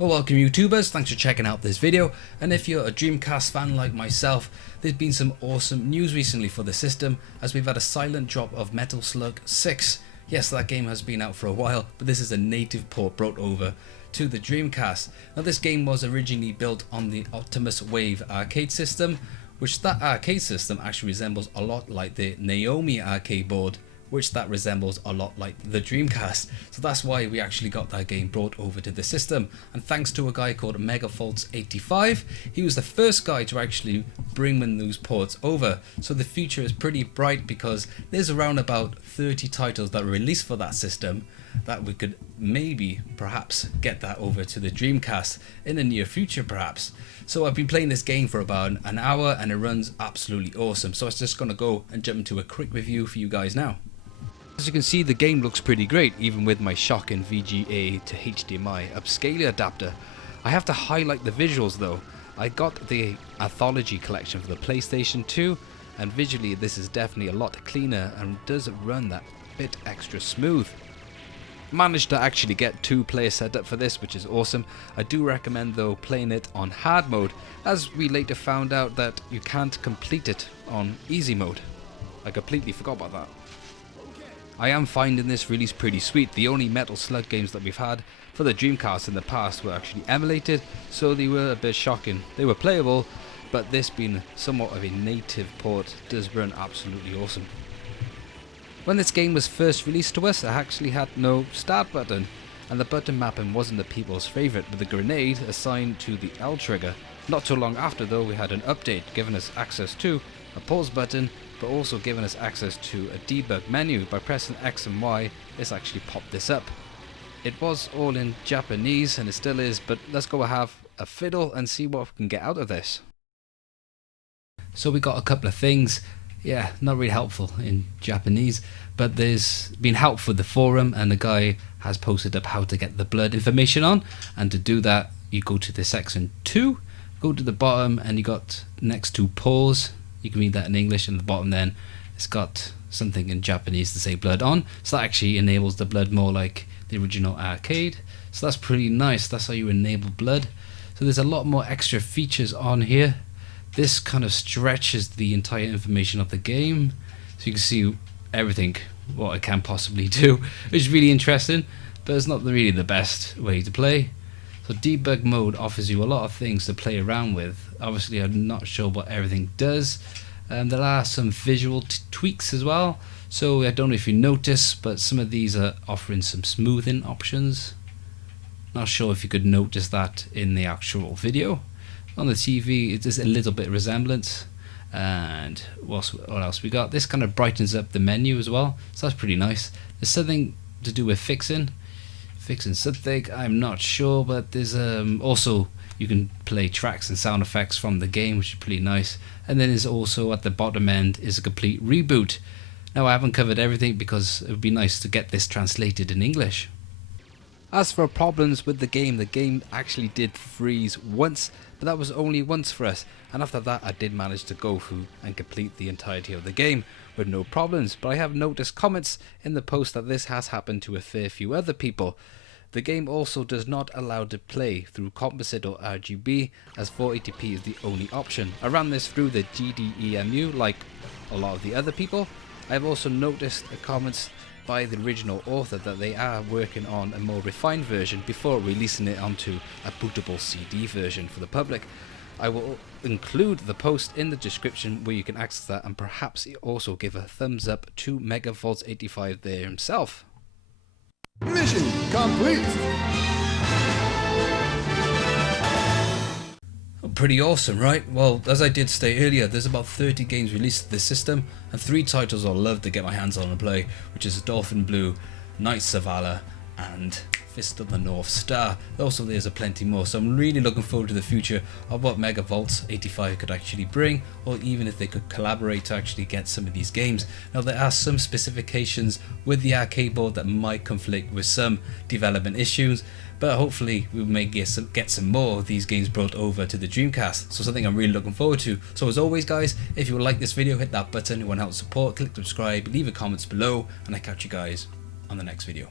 Well, welcome YouTubers, thanks for checking out this video, and if you're a Dreamcast fan like myself, there's been some awesome news recently for the system as we've had a silent drop of Metal Slug 6. Yes, that game has been out for a while, but this is a native port brought over to the Dreamcast. Now this game was originally built on the Atomiswave arcade system, which that arcade system actually resembles a lot like the Naomi arcade board, which that resembles a lot like the Dreamcast. So that's why we actually got that game brought over to the system. And thanks to a guy called Megafaults85, he was the first guy to actually bring in those ports over. So the future is pretty bright because there's around about 30 titles that were released for that system that we could maybe perhaps get that over to the Dreamcast in the near future perhaps. So I've been playing this game for about an hour and it runs absolutely awesome. So I'm just going to go and jump into a quick review for you guys now. As you can see, the game looks pretty great even with my shocking VGA to HDMI upscaler adapter. I have to highlight the visuals though. I got the Anthology collection for the PlayStation 2 and visually this is definitely a lot cleaner and does run that bit extra smooth. Managed to actually get 2-player setup for this, which is awesome. I do recommend though playing it on hard mode, as we later found out that you can't complete it on easy mode. I completely forgot about that. I am finding this release pretty sweet. The only Metal Slug games that we've had for the Dreamcast in the past were actually emulated, so they were a bit shocking. They were playable, but this being somewhat of a native port does run absolutely awesome. When this game was first released to us, it actually had no start button, and the button mapping wasn't the people's favourite, with the grenade assigned to the L trigger. Not too long after though, we had an update giving us access to a pause button, but also giving us access to a debug menu. By pressing X and Y, this actually popped this up. It was all in Japanese, and it still is, but let's go have a fiddle and see what we can get out of this. So we got a couple of things. Yeah, not really helpful in Japanese, but there's been help for the forum, and the guy has posted up how to get the blood information on, and to do that you go to the section 2, go to the bottom, and you got next to pause. You can read that in English, and at the bottom then it's got something in Japanese to say blood on, so that actually enables the blood more like the original arcade. So that's pretty nice. That's how you enable blood. So there's a lot more extra features on here. This kind of stretches the entire information of the game, so you can see everything what it can possibly do, which is really interesting, but it's not really the best way to play. So debug mode offers you a lot of things to play around with. Obviously I'm not sure what everything does. There are some visual tweaks as well, so I don't know if you notice, but some of these are offering some smoothing options. Not sure if you could notice that in the actual video. On the TV it is a little bit resemblance. And what else we got? This kind of brightens up the menu as well, so that's pretty nice. There's something to do with fixing something, I'm not sure, but there's also you can play tracks and sound effects from the game, which is pretty nice. And then there's also at the bottom end is a complete reboot. Now I haven't covered everything because it would be nice to get this translated in English. As for problems with the game actually did freeze once, but that was only once for us, and after that I did manage to go through and complete the entirety of the game with no problems. But I have noticed comments in the post that this has happened to a fair few other people. The game also does not allow to play through composite or RGB, as 480p is the only option. I ran this through the GDEMU like a lot of the other people. I have also noticed the comments by the original author that they are working on a more refined version before releasing it onto a bootable CD version for the public. I will include the post in the description where you can access that, and perhaps also give a thumbs up to Megafaults85 there himself. Mission complete! Pretty awesome, right? Well, as I did state earlier, there's about 30 games released to this system, and 3 titles I'd love to get my hands on and play, which is Dolphin Blue, Knights of Valor, and Fist of the North Star. Also there's a plenty more, so I'm really looking forward to the future of what Megafaults85 could actually bring, or even if they could collaborate to actually get some of these games. Now there are some specifications with the arcade board that might conflict with some development issues, but hopefully we may get some more of these games brought over to the Dreamcast, so something I'm really looking forward to. So as always guys, if you like this video, hit that button. If you want to help support, click subscribe, leave a comments below, and I'll catch you guys on the next video.